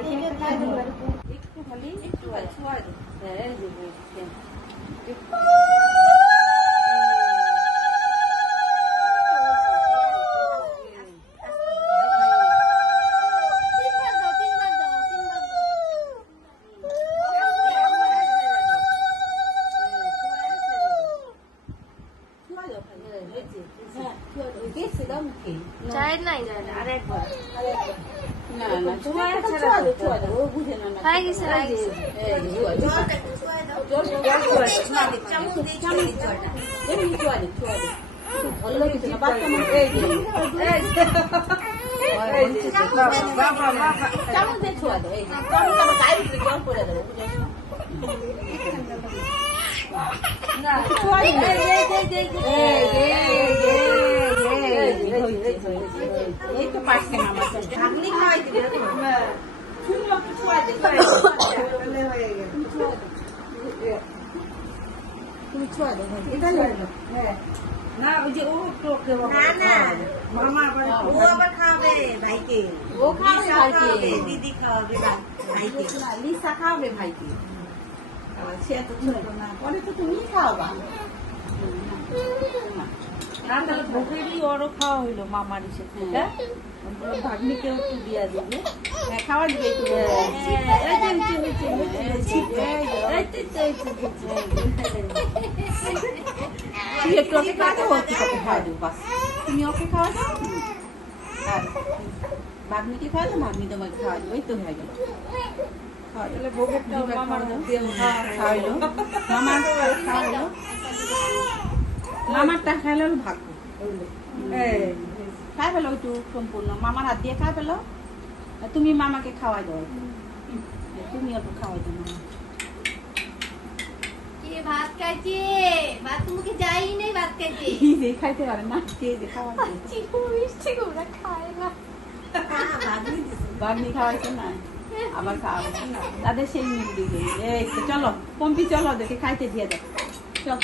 একটু খালি একটু ছোঁয়া দাও। হ্যাঁ এই যে চায়ের নাই আরেকবার না না ছোঁয়া দাও ও বুঝে না না হয়ে গেছে হয়ে গেছে ভালো লাগছে না বাচ্চা মানুষ এই যে চামচ দিয়ে ছোঁয়া দাও এই চামচ আমার গায়ের উপরে জল পড়ে দেবো না ছোঁয়া এই তো পারছে না আমার ঢাকনি খাওয়াই দিবে শুনলো একটু ছোঁয়া দে তুমি ছোঁয়া দে এটা হ্যাঁ না ওই যে ও তোকে মামা ও আবার খাবে ভাইকে ও খাবে দিদি খাওয়াবে ভাইকে লিসা খাওয়াবে ভাইকে সে তো ছোট না পরে তো তুমি খাওয়াবা ভোগেরই ওরও খাওয়া হইলো মামার সাথে ভাগ্নিকেও একটু দিয়া দিবে হ্যাঁ খাওয়া দিবে একটু তুই একটু ওকে খাওয়া দাও ওকে খাওয়া দেবো বাস তুমি ওকে খাওয়া দাও আর ভাগ্নিকে খাওয়া দাও ভাগ্নি তোমাকে খাওয়া দেবো এই তো হয়ে গেল মামারটা খাইলে ভাগ্য খাই ফেলো একটু সম্পূর্ণ মামার হাত দিয়ে খাই ফেলো তুমি মামাকে খাওয়াই দাও তুমি একটু খাওয়াই দাও মামা ভাত খাইছে ভাত মুখে যাই নাই ভাত খাইছে খাইতে পারে না খাওয়া খায় না ভাগ্নি খাওয়াইছে না আবার খাওয়াবে তাদের সেই মিল দিবে এই তো চলো পম্পি চলো দেখে খাইতে দিয়ে দেয় চল